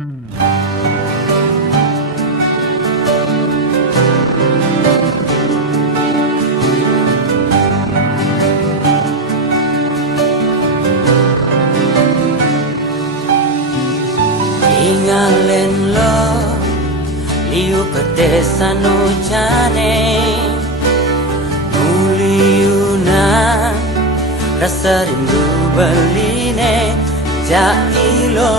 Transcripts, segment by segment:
Ingalen lo liu ketesanu jane muliunan rasa rindu beline jailo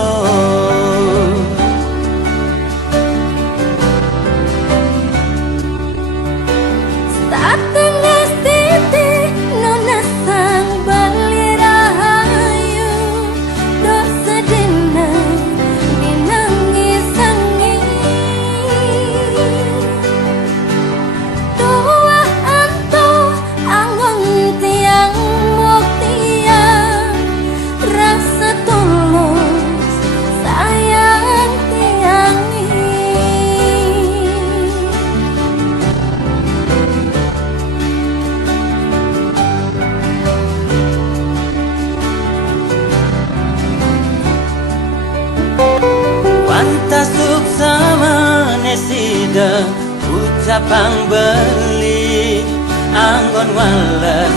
tasuk sama nesida ucapan beli anggon walas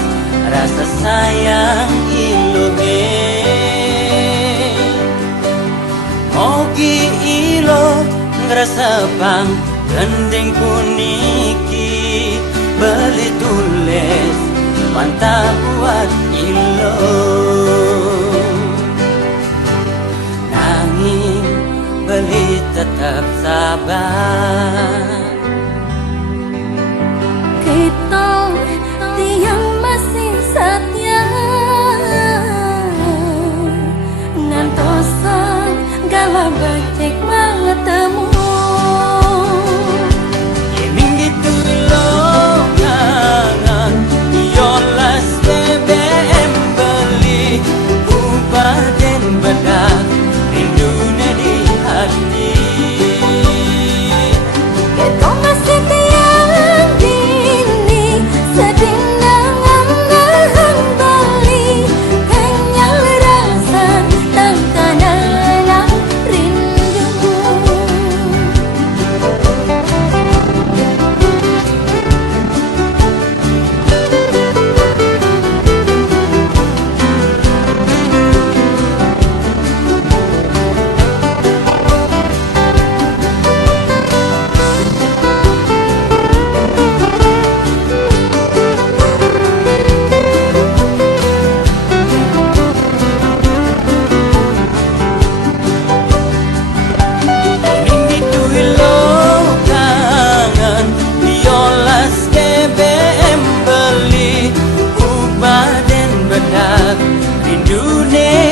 rasa sayang iluge mogi ilo ngerasa bang gending puniki beli tulis mantap buat ilo beli tetap sabar. Kita tiang masih setia ngantosan galau becek temu. Yeming gitu lo kangen yolas BBM beli ubah dan bedak rindu di hati. Kita masih tiang dini sedih dengan nahan bali kenyal rasa tangkanan rindu. Rindu ne